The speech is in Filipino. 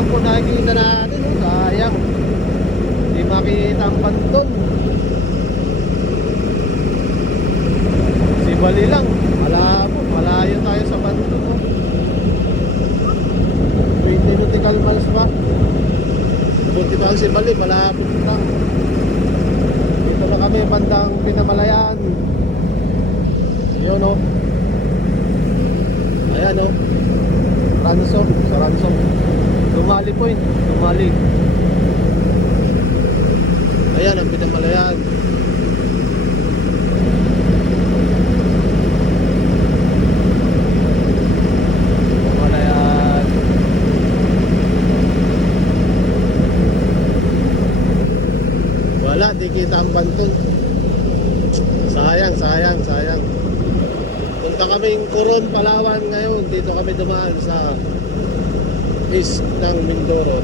lang po nakikita natin, oh. Sayang. Hindi makita ang Banton. Si Bali lang. Malayo tayo sa Banton, oh. 20 nautical miles pa. Buti pa ang si Bali, malapit lang. Dito na kami, bandang Pinamalayan. Yun, oh. Ayan, oh. Ransom, sa Ransom. Dumali Point, Dumali. Ayan ang Pinamalayan. Pinamalayan. Wala, di kita ang Banton. Sayang, sayang, sayang. Punta kaming Coron, Palawan ngayon. Dito kami dumaan sa east ng Mindoro.